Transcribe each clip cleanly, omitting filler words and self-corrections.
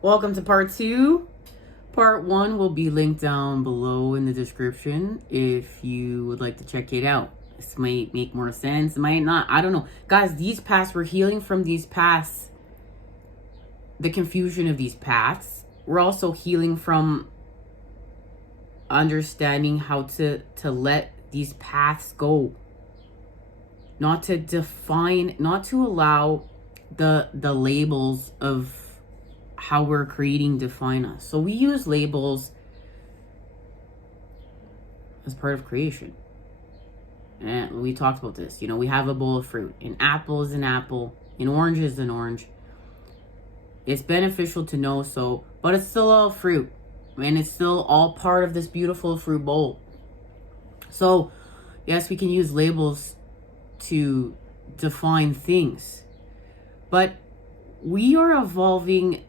Welcome to part 2. Part 1 will be linked down below in the description if you would like to check it out. This might make more sense, it might not, I don't know. Guys, these paths, we're healing from these paths, the confusion of these paths. We're also healing from understanding how to let these paths go. Not to define, not to allow the labels of how we're creating define us. So we use labels as part of creation. And we talked about this. You know, we have a bowl of fruit. An apple is an apple. An orange is an orange. It's beneficial to know so, but it's still all fruit. And it's still all part of this beautiful fruit bowl. So, yes, we can use labels to define things. But we are evolving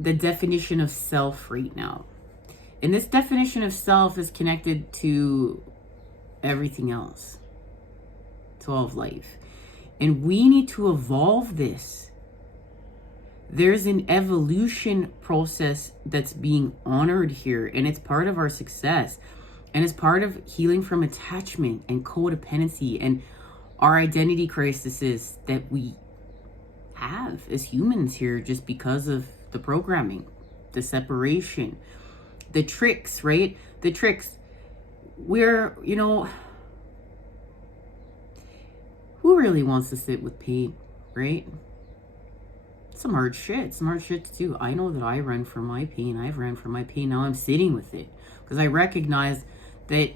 the definition of self right now. And this definition of self is connected to everything else, to all of life. And we need to evolve this. There's an evolution process that's being honored here, and it's part of our success. And it's part of healing from attachment and codependency and our identity crises that we have as humans here just because of the programming, the separation, the tricks, right? The tricks. We're, you know, who really wants to sit with pain, right? Some hard shit to do. I know that I run from my pain. I've run from my pain. Now I'm sitting with it because I recognize that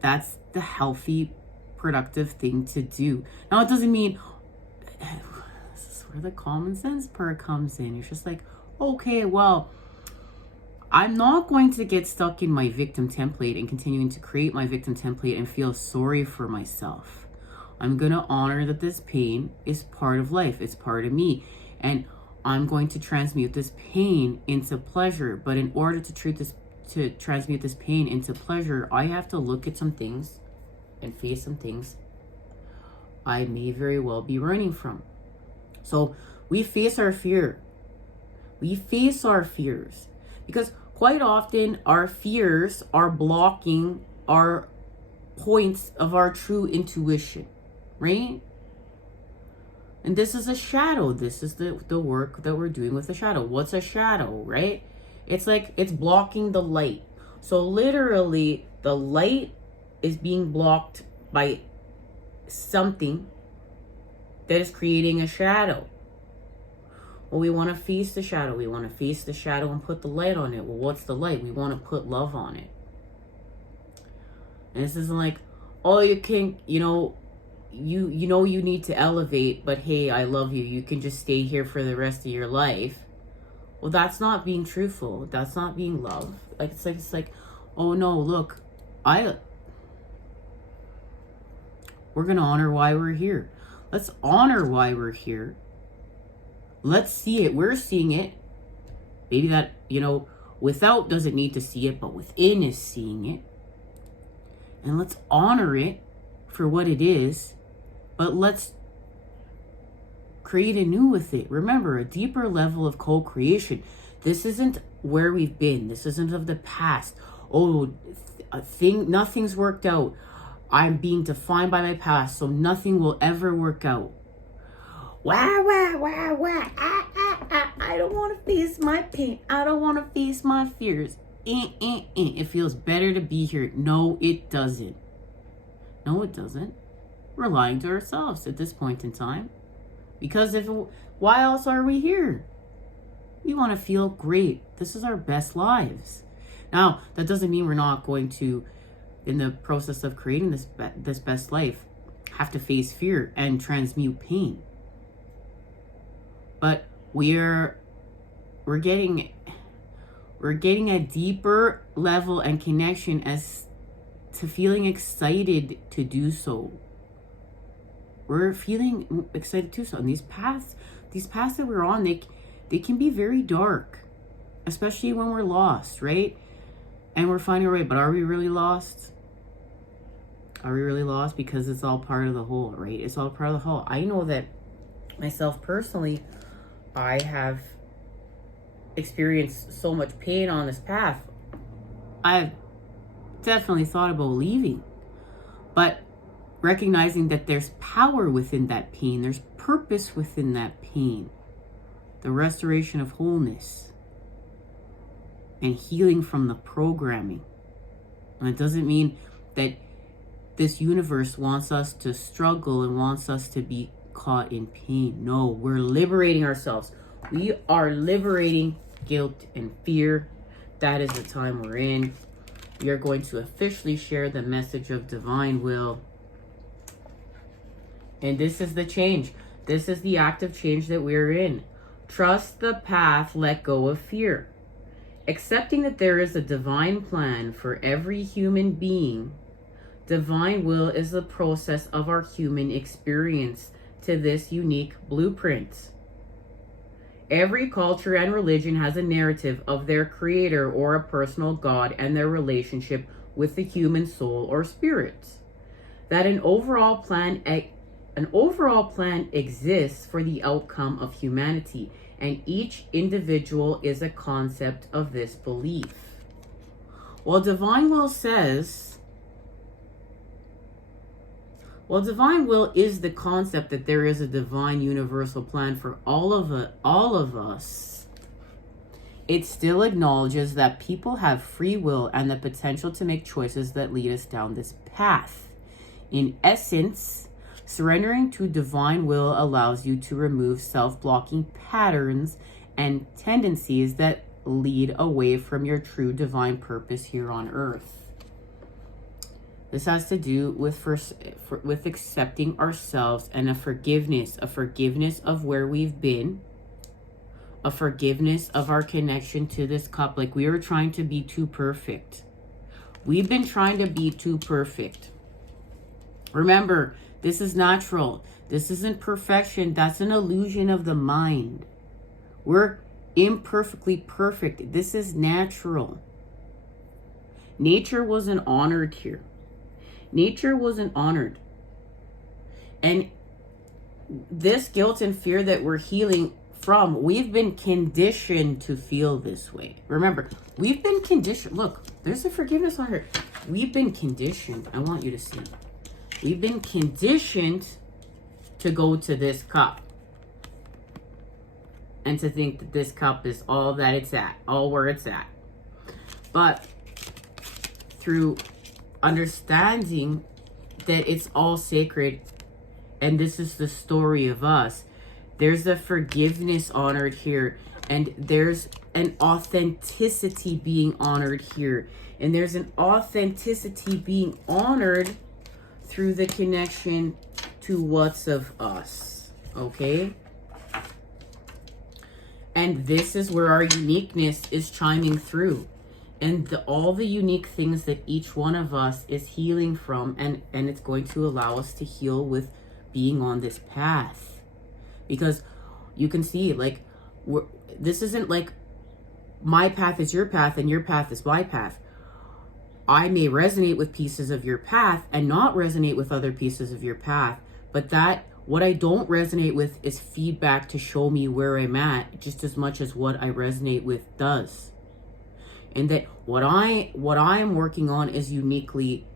that's the healthy, productive thing to do. Now, it doesn't mean, this is where the common sense part comes in. It's just like, okay, well, I'm not going to get stuck in my victim template and continuing to create my victim template and feel sorry for myself. I'm going to honor that this pain is part of life. It's part of me. And I'm going to transmute this pain into pleasure. But in order to transmute this pain into pleasure, I have to look at some things and face some things I may very well be running from. So we face our fear. We face our fears because quite often our fears are blocking our points of our true intuition, right? And this is a shadow. This is the work that we're doing with the shadow. What's a shadow, right? It's like it's blocking the light. So literally the light is being blocked by something that is creating a shadow. Well, we want to face the shadow. We want to face the shadow and put the light on it. Well, what's the light? We want to put love on it. And this isn't like, oh, you can, you know you need to elevate, but hey, I love you. You can just stay here for the rest of your life. Well, that's not being truthful. That's not being love. Like it's like, oh no, look, we're gonna honor why we're here. Let's honor why we're here. Let's see it. We're seeing it. Maybe that, you know, without doesn't need to see it, but within is seeing it. And let's honor it for what it is, but let's create anew with it. Remember, a deeper level of co-creation. This isn't where we've been. This isn't of the past. Oh, nothing's worked out. I'm being defined by my past, so nothing will ever work out. Wah. I don't want to face my pain. I don't want to face my fears. It feels better to be here. No, it doesn't. No, it doesn't. We're lying to ourselves at this point in time. Because why else are we here? We want to feel great. This is our best lives. Now, that doesn't mean we're not going to, in the process of creating this best life, have to face fear and transmute pain. But we're getting a deeper level and connection as to feeling excited to do so. We're feeling excited to do so. And these paths that we're on, they can be very dark, especially when we're lost, right? And we're finding our way. But are we really lost? Are we really lost? Because it's all part of the whole, right? It's all part of the whole. I know that myself personally, I have experienced so much pain on this path, I've definitely thought about leaving. But recognizing that there's power within that pain, there's purpose within that pain, the restoration of wholeness and healing from the programming. And it doesn't mean that this universe wants us to struggle and wants us to be caught in pain. No, we're liberating ourselves. We are liberating guilt and fear. That is the time we're in. We are going to officially share the message of divine will. And this is the change. This is the active change that we're in. Trust the path, let go of fear. Accepting that there is a divine plan for every human being. Divine will is the process of our human experience to this unique blueprint. Every culture and religion has a narrative of their creator or a personal God and their relationship with the human soul or spirit. That an overall plan exists for the outcome of humanity, and each individual is a concept of this belief. Well, divine will is the concept that there is a divine universal plan for all of us. It still acknowledges that people have free will and the potential to make choices that lead us down this path. In essence, surrendering to divine will allows you to remove self-blocking patterns and tendencies that lead away from your true divine purpose here on earth. This has to do with accepting ourselves and a forgiveness of where we've been, a forgiveness of our connection to this cup. Like, we were trying to be too perfect. We've been trying to be too perfect. Remember, this is natural. This isn't perfection. That's an illusion of the mind. We're imperfectly perfect. This is natural. Nature wasn't honored here. Nature wasn't honored. And this guilt and fear that we're healing from, we've been conditioned to feel this way. Remember, we've been conditioned. Look, there's a forgiveness on her. We've been conditioned. I want you to see. We've been conditioned to go to this cup and to think that this cup is all that it's at, all where it's at. But through understanding that it's all sacred and this is the story of us, there's a forgiveness honored here, and there's an authenticity being honored here, and there's an authenticity being honored through the connection to what's of us. Okay, and this is where our uniqueness is chiming through, and all the unique things that each one of us is healing from, and it's going to allow us to heal with being on this path. Because you can see, like, this isn't like my path is your path and your path is my path. I may resonate with pieces of your path and not resonate with other pieces of your path, but what I don't resonate with is feedback to show me where I'm at, just as much as what I resonate with does. And that what I am working on is uniquely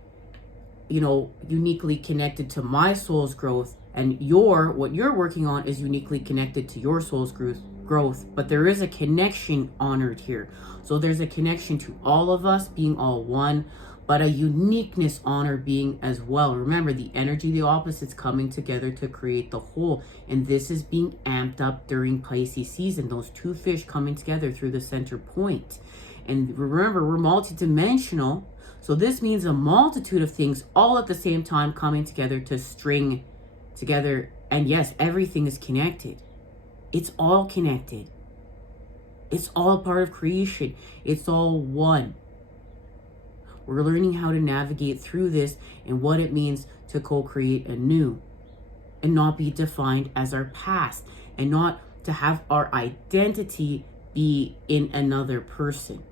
connected to my soul's growth, and what you're working on is uniquely connected to your soul's growth. But there is a connection honored here. So there's a connection to all of us being all one, but a uniqueness honored being as well. Remember, the energy, the opposites coming together to create the whole. And this is being amped up during Pisces season. Those two fish coming together through the center point. And remember, we're multidimensional. So this means a multitude of things all at the same time coming together to string together. And yes, everything is connected. It's all connected. It's all part of creation. It's all one. We're learning how to navigate through this and what it means to co-create anew and not be defined as our past, and not to have our identity be in another person.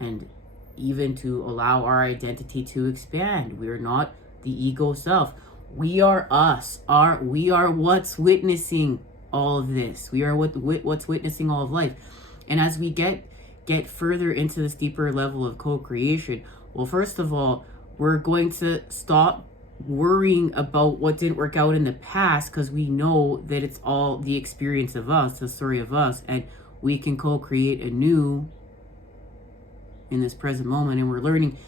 And even to allow our identity to expand. We are not the ego self. We are us. We are what's witnessing. all of this. We are what's witnessing all of life. And as we get further into this deeper level of co-creation, well, first of all, we're going to stop worrying about what didn't work out in the past, because we know that it's all the experience of us, the story of us, and we can co-create anew in this present moment. And we're learning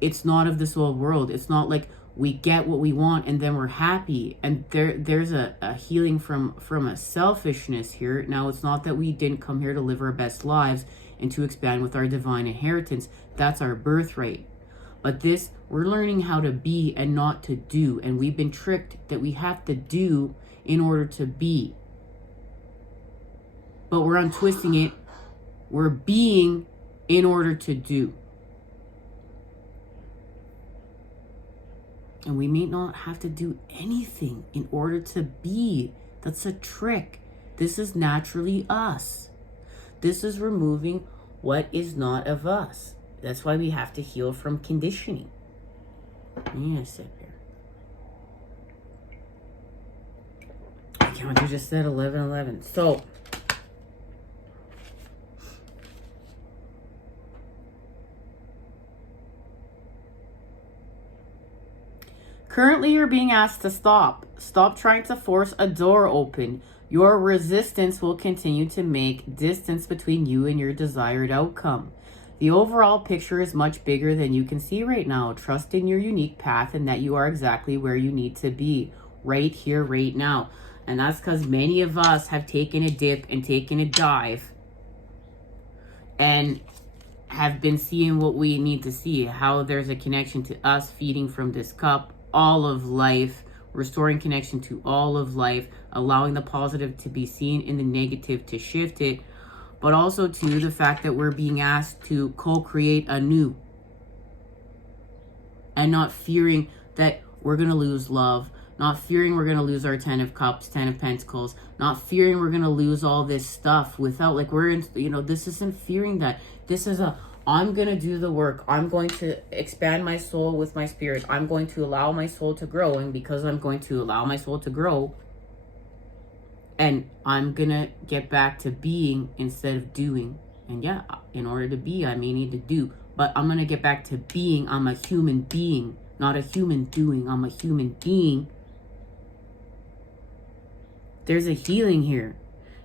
it's not of this old world. It's not like we get what we want and then we're happy. And there's a healing from a selfishness here. Now, it's not that we didn't come here to live our best lives and to expand with our divine inheritance. That's our birthright. But this, we're learning how to be and not to do. And we've been tricked that we have to do in order to be. But we're untwisting it. We're being in order to do. And we may not have to do anything in order to be. That's a trick. This is naturally us. This is removing what is not of us. That's why we have to heal from conditioning. I'm gonna sip here. I can't, you just said 11:11. So, currently you're being asked to stop. Stop trying to force a door open. Your resistance will continue to make distance between you and your desired outcome. The overall picture is much bigger than you can see right now. Trust in your unique path and that you are exactly where you need to be, right here, right now. And that's because many of us have taken a dip and taken a dive and have been seeing what we need to see, how there's a connection to us feeding from this cup, all of life, restoring connection to all of life, allowing the positive to be seen and the negative to shift it, but also to the fact that we're being asked to co-create anew and not fearing that we're going to lose love, not fearing we're going to lose our 10 of cups, 10 of pentacles, not fearing we're going to lose all this stuff without, like, we're in, you know, this isn't fearing that. This is I'm going to do the work. I'm going to expand my soul with my spirit. I'm going to allow my soul to grow. And because I'm going to allow my soul to grow, and I'm going to get back to being instead of doing. And yeah, in order to be, I may need to do. But I'm going to get back to being. I'm a human being, not a human doing. I'm a human being. There's a healing here.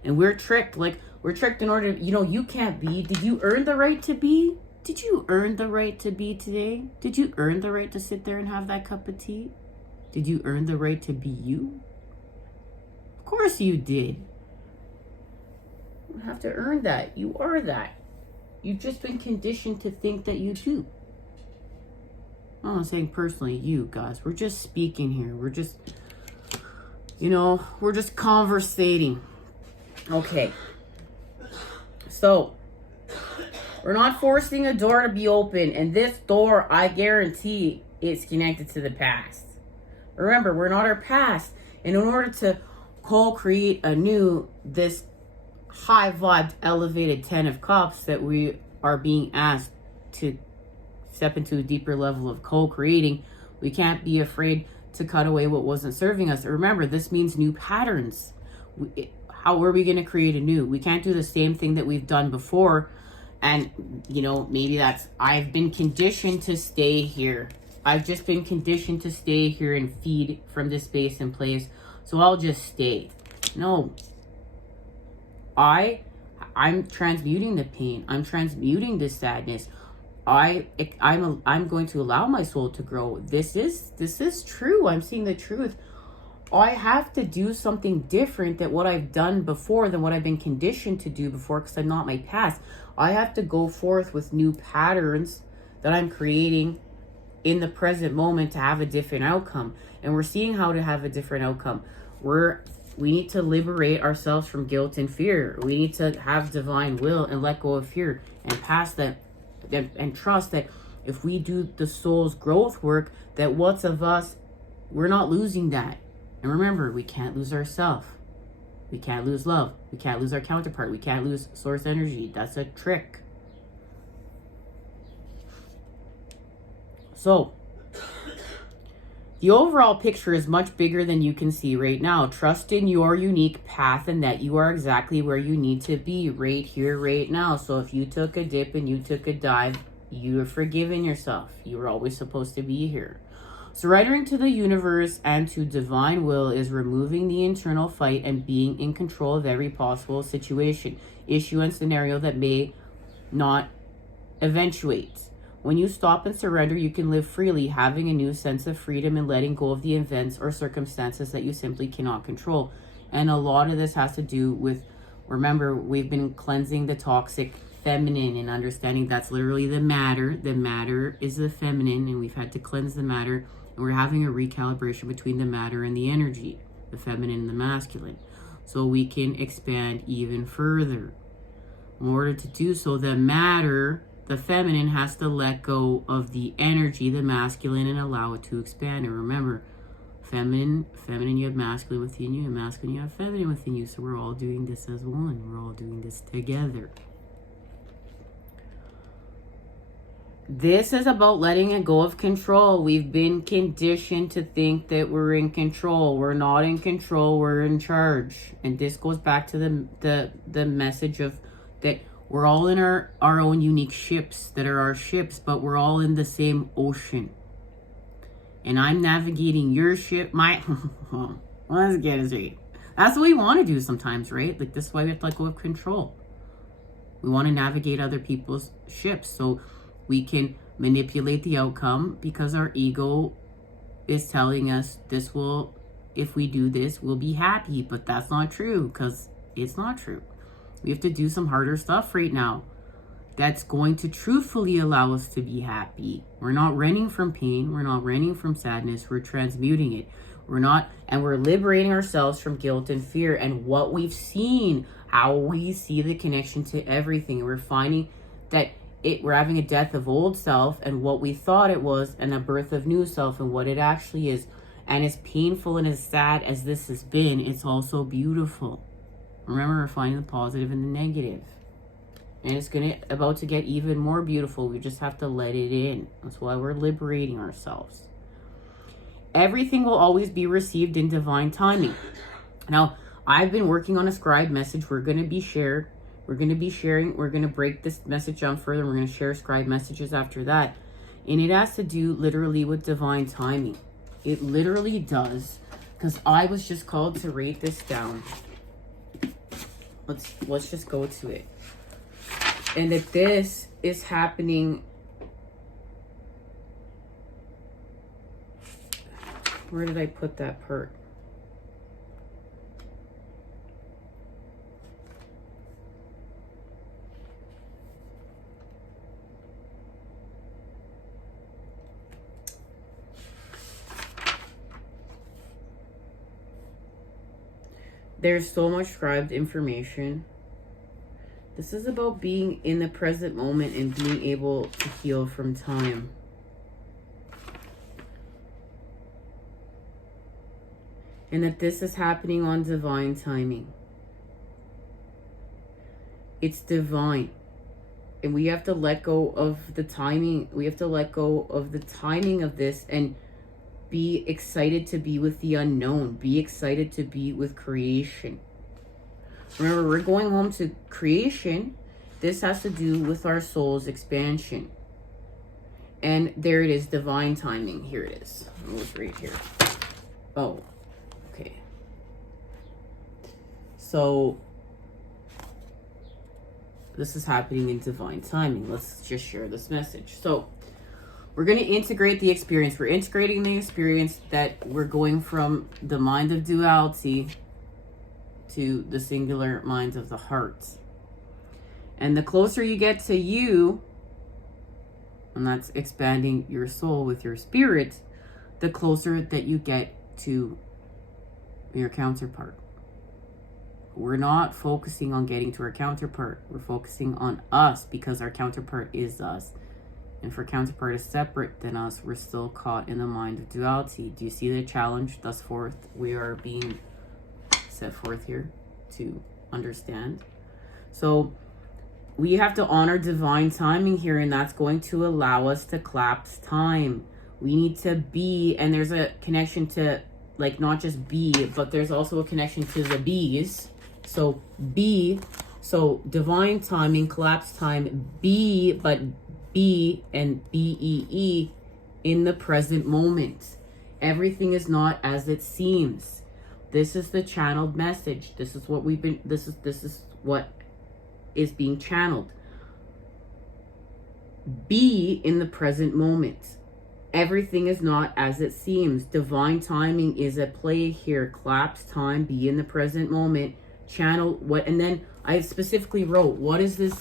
And we're tricked. Like, we're tricked in order to, you know, you can't be. Did you earn the right to be? Did you earn the right to be today? Did you earn the right to sit there and have that cup of tea? Did you earn the right to be you? Of course you did. You have to earn that. You are that. You've just been conditioned to think that you do. I'm not saying personally you guys. We're just speaking here. We're just, you know, we're just conversating. Okay. So, we're not forcing a door to be open. And this door, I guarantee, is connected to the past. Remember, we're not our past. And in order to co-create anew this high-vibed, elevated 10 of cups that we are being asked to step into a deeper level of co-creating, we can't be afraid to cut away what wasn't serving us. Remember, this means new patterns. How are we going to create anew? We can't do the same thing that we've done before. And, you know, maybe that's, I've been conditioned to stay here. I've just been conditioned to stay here and feed from this space and place. So I'll just stay. No. I'm transmuting the pain. I'm transmuting the sadness. I'm going to allow my soul to grow. This is true. I'm seeing the truth. I have to do something different than what I've done before, than what I've been conditioned to do before, because I'm not my past. I have to go forth with new patterns that I'm creating in the present moment to have a different outcome. And we're seeing how to have a different outcome. We need to liberate ourselves from guilt and fear. We need to have divine will and let go of fear and pass that and trust that if we do the soul's growth work, that what's of us, we're not losing that. And remember, we can't lose ourselves. We can't lose love. We can't lose our counterpart. We can't lose source energy. That's a trick. So, The overall picture is much bigger than you can see right now. Trust in your unique path and that you are exactly where you need to be right here, right now. So if you took a dip and you took a dive, you are forgiving yourself. You were always supposed to be here. Surrendering to the universe and to divine will is removing the internal fight and being in control of every possible situation, issue, and scenario that may not eventuate. When you stop and surrender, you can live freely, having a new sense of freedom and letting go of the events or circumstances that you simply cannot control. And a lot of this has to do with, remember, we've been cleansing the toxic feminine and understanding that's literally the matter. The matter is the feminine, and we've had to cleanse the matter. And we're having a recalibration between the matter and the energy, the feminine and the masculine, so we can expand even further. In order to do so, the matter, the feminine, has to let go of the energy, the masculine, and allow it to expand. And remember, feminine, you have masculine within you, and masculine, you have feminine within you. So we're all doing this as one. We're all doing this together. This is about letting it go of control. We've been conditioned to think that we're in control. We're not in control. We're in charge. And this goes back to the message of that we're all in our own unique ships that are our ships, but we're all in the same ocean. And I'm navigating your ship. Let's get it straight. That's what we want to do sometimes, right? Like, this is why we have to let go of control. We want to navigate other people's ships so we can manipulate the outcome, because our ego is telling us this will, if we do this, we'll be happy. But that's not true, because it's not true. We have to do some harder stuff right now that's going to truthfully allow us to be happy. We're not running from pain. We're not running from sadness. We're transmuting it. And we're liberating ourselves from guilt and fear and what we've seen, how we see the connection to everything. We're finding that we're having a death of old self and what we thought it was, and a birth of new self and what it actually is. And as painful and as sad as this has been, it's also beautiful. Remember, we're finding the positive and the negative. And it's about to get even more beautiful. We just have to let it in. That's why we're liberating ourselves. Everything will always be received in divine timing. Now, I've been working on a scribe message. We're going to sharing. We're going to break this message down further. We're going to share scribe messages after that. And it has to do literally with divine timing. It literally does. Because I was just called to write this down. Let's just go to it. And that this is happening. Where did I put that part? There's so much scribed information. This is about being in the present moment and being able to heal from time. And that this is happening on divine timing. It's divine. And we have to let go of the timing. We have to let go of the timing of this and be excited to be with the unknown. Be excited to be with creation. Remember, we're going home to creation. This has to do with our soul's expansion. And there it is, divine timing. Here it is. It was right here. Oh, okay. So, this is happening in divine timing. Let's just share this message. So, we're going to integrate the experience. We're integrating the experience that we're going from the mind of duality to the singular mind of the heart. And the closer you get to you, and that's expanding your soul with your spirit, the closer that you get to your counterpart. We're not focusing on getting to our counterpart. We're focusing on us, because our counterpart is us. And if our counterpart is separate than us, we're still caught in the mind of duality. Do you see the challenge thus forth? We are being set forth here to understand. So we have to honor divine timing here, and that's going to allow us to collapse time. We need to be, and there's a connection to, like, not just be, but there's also a connection to the bees. So be, so divine timing, collapse time, be, but be and BEE in the present moment. Everything is not as it seems. This is the channeled message. This is what we've been, this is what is being channeled. Be in the present moment. Everything is not as it seems. Divine timing is at play here. Collapse time, be in the present moment. Channel what, and then I specifically wrote, what does this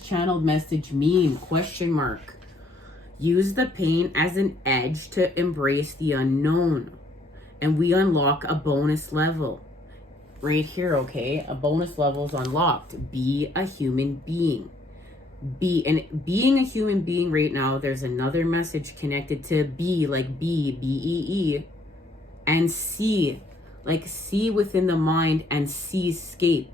channeled message mean? Question mark. Use the pain as an edge to embrace the unknown. And we unlock a bonus level. Right here, okay? A bonus level is unlocked. Be a human being. And being a human being right now, there's another message connected to be, like BEE, and see, like see within the mind and seascape.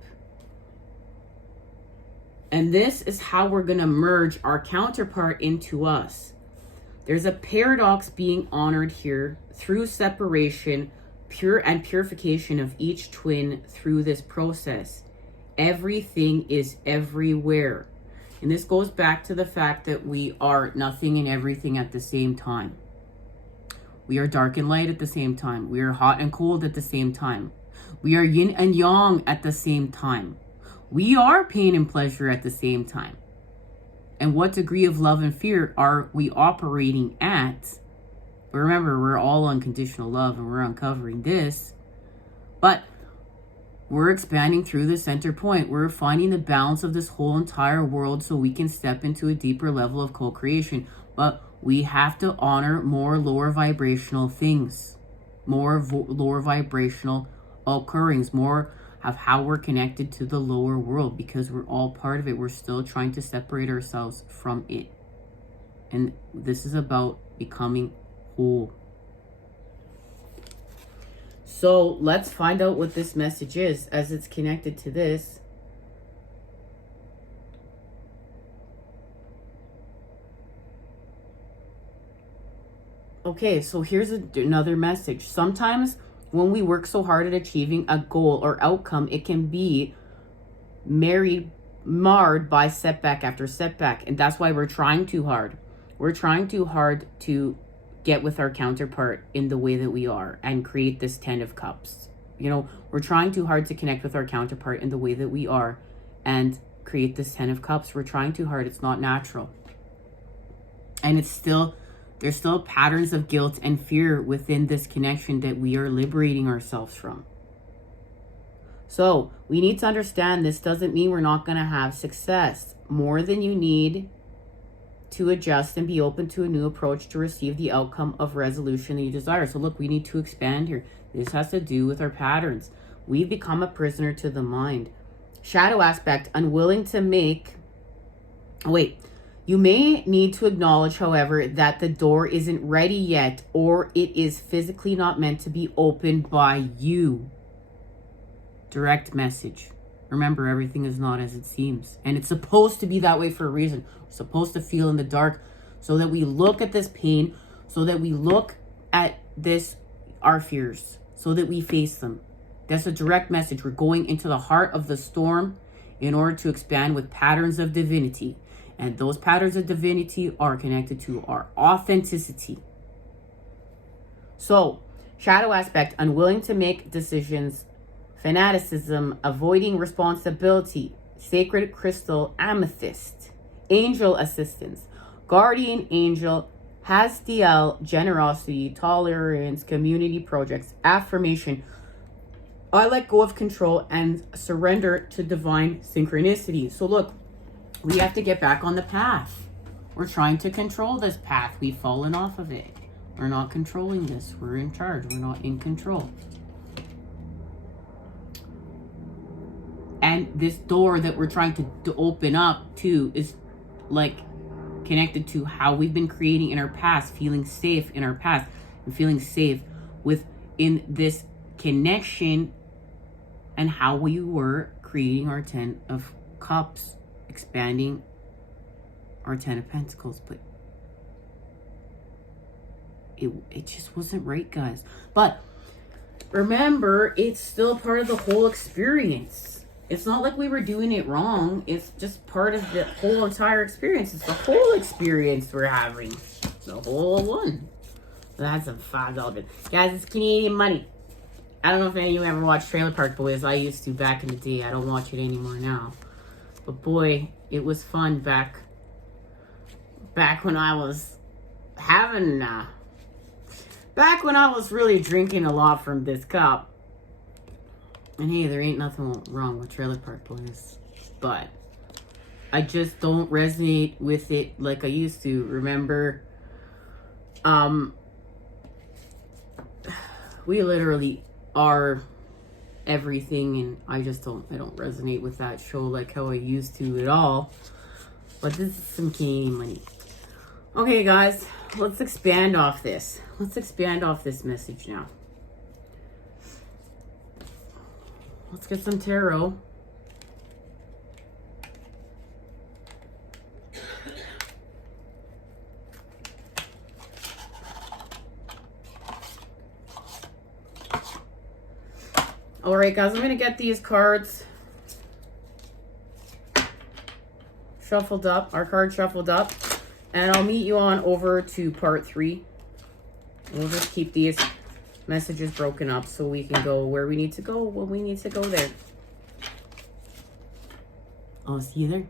And this is how we're going to merge our counterpart into us. There's a paradox being honored here through separation, purification of each twin through this process. Everything is everywhere. And this goes back to the fact that we are nothing and everything at the same time. We are dark and light at the same time. We are hot and cold at the same time. We are yin and yang at the same time. We are pain and pleasure at the same time. And what degree of love and fear are we operating at? But remember, we're all unconditional love and we're uncovering this. But we're expanding through the center point. We're finding the balance of this whole entire world so we can step into a deeper level of co-creation. But we have to honor more lower vibrational things, more lower vibrational occurrings, more of how we're connected to the lower world, because we're all part of it. We're still trying to separate ourselves from it. And this is about becoming whole. So let's find out what this message is as it's connected to this. Okay, so here's another message. Sometimes when we work so hard at achieving a goal or outcome, it can be marred by setback after setback. And that's why we're trying too hard. We're trying too hard to get with our counterpart in the way that we are and create this 10 of cups. You know, we're trying too hard to connect with our counterpart in the way that we are and create this 10 of cups. We're trying too hard. It's not natural. And it's still, there's still patterns of guilt and fear within this connection that we are liberating ourselves from. So we need to understand this doesn't mean we're not going to have success. More than you need to adjust and be open to a new approach to receive the outcome of resolution that you desire. So look, we need to expand here. This has to do with our patterns. We've become a prisoner to the mind. Shadow aspect, unwilling to make... You may need to acknowledge, however, that the door isn't ready yet, or it is physically not meant to be opened by you. Direct message. Remember, everything is not as it seems. And it's supposed to be that way for a reason. We're supposed to feel in the dark so that we look at this pain, so that we look at this, our fears, so that we face them. That's a direct message. We're going into the heart of the storm in order to expand with patterns of divinity. And those patterns of divinity are connected to our authenticity. So, shadow aspect, unwilling to make decisions, fanaticism, avoiding responsibility, sacred crystal, amethyst, angel assistance, guardian angel, Hastiel, generosity, tolerance, community projects, affirmation. I let go of control and surrender to divine synchronicity. So look, we have to get back on the path. We're trying to control this path. We've fallen off of it. We're not controlling this. We're in charge. We're not in control. And this door that we're trying to open up to is like connected to how we've been creating in our past, feeling safe in our past, and feeling safe within this connection, and how we were creating our 10 of cups, expanding our 10 of pentacles. But it just wasn't right, guys. But remember, it's still part of the whole experience. It's not like we were doing it wrong. It's just part of the whole entire experience. It's the whole experience we're having. The whole one. That's a $5 guys, it's Canadian money. I don't know if any of you ever watched Trailer Park Boys. I used to back in the day. I don't watch it anymore now. But boy, it was fun back when I was having back when I was really drinking a lot from this cup. And hey, there ain't nothing wrong with Trailer Park Boys, but I just don't resonate with it like I used to. Remember, we literally are everything, and I don't resonate with that show like how I used to at all. But this is some Canadian money. Okay, guys, let's expand off this. Let's expand off this message now. Let's get some tarot. All right, guys, I'm going to get these cards shuffled up, our card shuffled up, and I'll meet you on over to part 3. We'll just keep these messages broken up so we can go where we need to go when we need to go there. I'll see you there.